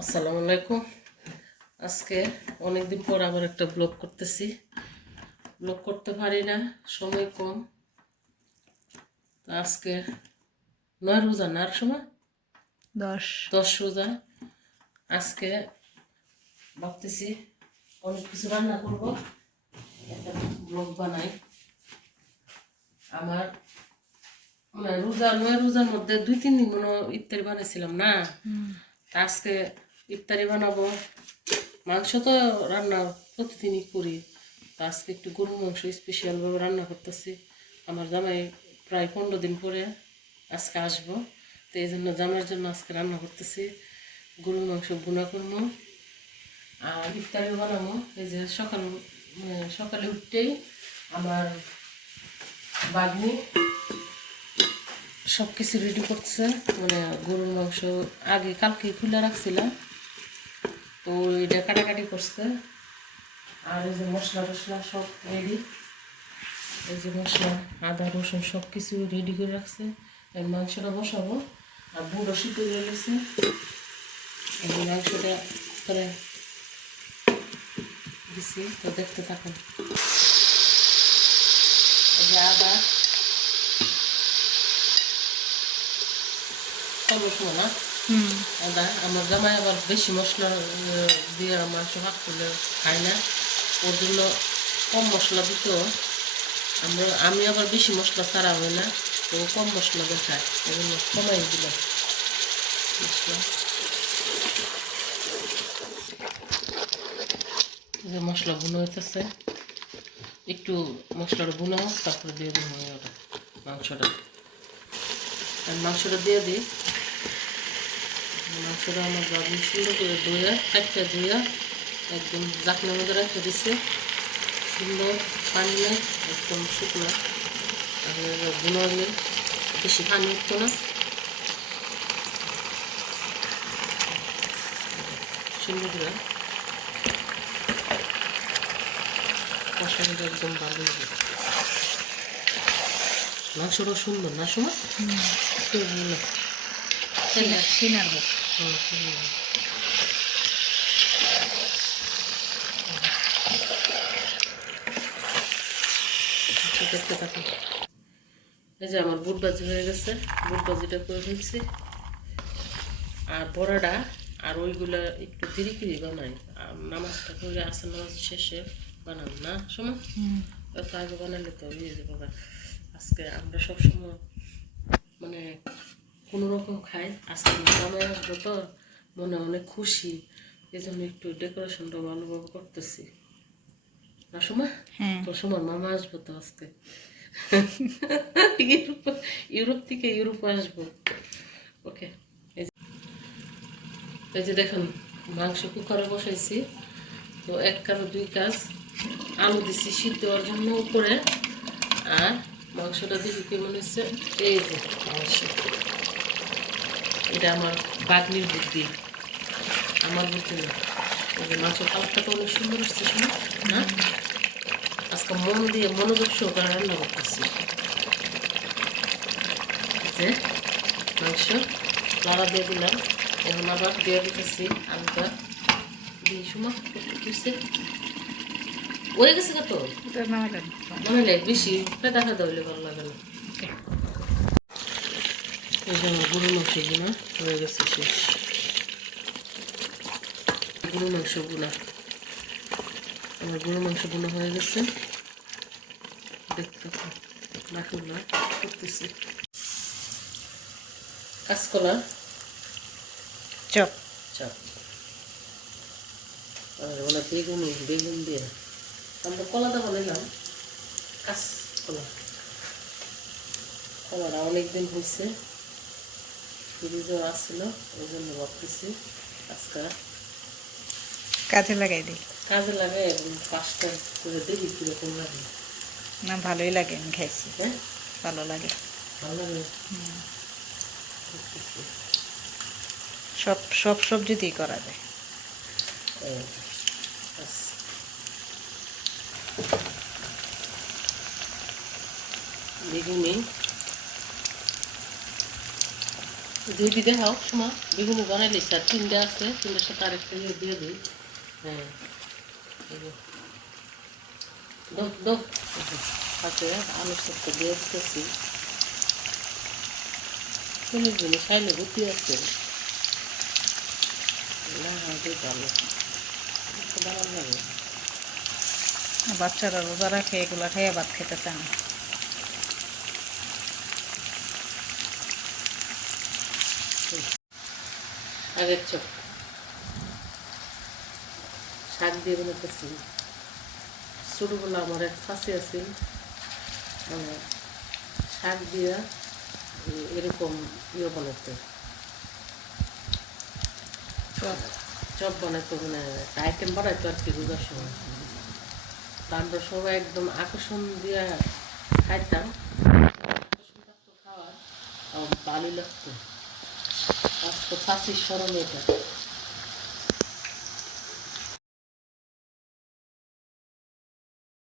আসসালামু আলাইকুম। আজকে অনেক দিন পর আবার একটা ব্লগ করতেছি। ব্লগ করতে পারি না, সময় কম। তো আজকে 9 রোজা না, আর সময় 10 10 রোজা। আজকে ভাবতেছি অনেক কিছু রান্না করব, একটা ব্লগ বানাই। আমার মানে রোজা 9 রোজার মধ্যে 2-3 দিন মনে হয় ইফতারি বানাইছিলাম না। তা আজকে ইফতারি বানাবো। মাংস তো রান্না প্রতিদিনই করি, তা আজকে একটু গরুর মাংস স্পেশালভাবে রান্না করতেছি। আমার জামাই প্রায় 15 দিন পরে আজকে আসবো, তো এই জন্য জামাইয়ের জন্য আজকে রান্না করতেছি। গরুর মাংস ভুনা করবো আর ইফতারি বানাবো। এই যে সকালে উঠতেই আমার বাগনি সব কিছু রেডি করছে। মানে গরুর মাংস আগে কালকে খুলে রাখছিলাম, তো এটা কাটাকাটি করছে। আর এই যে মশলা টশলা সব রেডি, এই যে মশলা আদা রসুন সব কিছু রেডি করে রাখছে। এই মাংসটা বসাবো আর বুড়ো সিদ্ধ হয়ে গেছে। এই মাংসটা করে দিছি, তো দেখতে থাকুন। এই যে আদা রসুন না, আদা। আমার জামাই আবার বেশি মশলা দিয়ে মাংস ভাগ করলে খায় না, ওর জন্য কম মশলা দিতেও। আমি আবার বেশি মশলা ছাড়া হয় না, তো কম মশলা দিয়ে খায়, এই জন্য কমাই দিলাম মশলা। যে মশলা ভুনো হইতেছে, একটু মশলাটা ভুনো হোক, তারপরে দিয়ে দেবো মাংসটা। আর মাংসটা দিয়ে দিই। মাংসটা আমার বাবু সুন্দর করে ধুয়ে একদম জাকনের মধ্যে রেখে দিছে, সুন্দর পানি নেই, একদম শুকনো। আর ভুনো নেই, বেশি পানি উঠতো না, সুন্দর করে মশলাটা একদম ভালো লাগে। মাংসটা সুন্দর না সময় সিনার হোক। দেখতে থাকুন। এই যে আমার বুট ভাজি হয়ে গেছে, বুট ভাজিটা করে ফেলছি। আর বড়াটা আর ওইগুলা একটু ধীরে ধীরে বানাই, নামাজটা করে আসর নামাজ শেষে বানান না সময়, এত আগে বানালে তো ইয়ে যাবো। আজকে আমরা সবসময় মানে কোনো রকম খাই, আজকে জামাই আসবো তো মনে অনেক খুশি, এই জন্য একটু ডেকোরেশনটা ভালোভাবে করতেছি না সময়। তো সময় মামা আসবো তো আজকে ইউরোপ থেকে ইউরোপে আসবো। ওকে, এই যে দেখুন মাংস কুকারে বসাইছি, তো 1 কাজ 2 কাজ আলু দিছি সিদ্ধ দেওয়ার জন্য উপরে। আর মাংসটা দিকে কেমন হচ্ছে, এই যে মাংস, এটা আমার বাগনির বুদ্ধি, আমার বুদ্ধি না। এই যে মাংস কালারটা তো অনেক সুন্দর আসছে শুনে না। আজকে মন দিয়ে মনোযোগ সহকারে রান্না করতেছি। যে মাংস লাড়া দিয়ে দিলাম, এখন আবার দিয়ে দিতেছি আলুটা দিয়ে সময় দিচ্ছে হয়ে গেছে কত নামাইলে বেশি দেখা হইলে ভালো লাগে না। এই যে আমার গরুর মাংস গুনা হয়ে গেছে শেষ। গরুর মাংস গুনা, আমার গরুর মাংস গুনা হয়ে গেছে, দেখতে বাকিগুলো করতেছি। কাঁচকলা চপ চপ আর মানে বেগুন দিয়ে আমরা কলাটা বানাইলাম। কলাটা অনেকদিন হয়েছে, ফ্রিজে আসছিল, ওই জন্য ভাবতেছি আজকে কাজে লাগাই দিই। কাজে লাগাই এবং 5টা করে দেখি কীরকম লাগে। না, ভালোই লাগে, আমি খাইছি। হ্যাঁ ভালো লাগে, ভালো লাগে। সব সবজি দিয়ে করা যায়। বেগুনি দুই দিকে হোক সময় বিভিন্ন বানাইলে স্যার তিনটে আছে তিনটের সাথে আরেকটা দিয়ে দিই হ্যাঁ দো সাথে আলুর সাথে দিয়ে দিতেছি চল্লিশ দিনে খাইলে ভর্তি আছে না হয় ভালো ভালো লাগে বাচ্চারা রোজা রাখে এগুলা খেয়ে ভাত খেতে চায় না। আগের চোখ শাক দিয়ে বানাতেছি ছোটোবেলা আমার এক শাশি আছিল মানে শাক দিয়া এরকম বানাতো চপ বানাতো মানে আইটেম বানাইতো আর কি রোজার সময় তা আমরা সবাই একদম আকর্ষণ দিয়া খাইতাম আকর্ষণ থাকতো খাওয়ার ভালোই লাগতো আজকে ফাঁসির স্মরণ এটা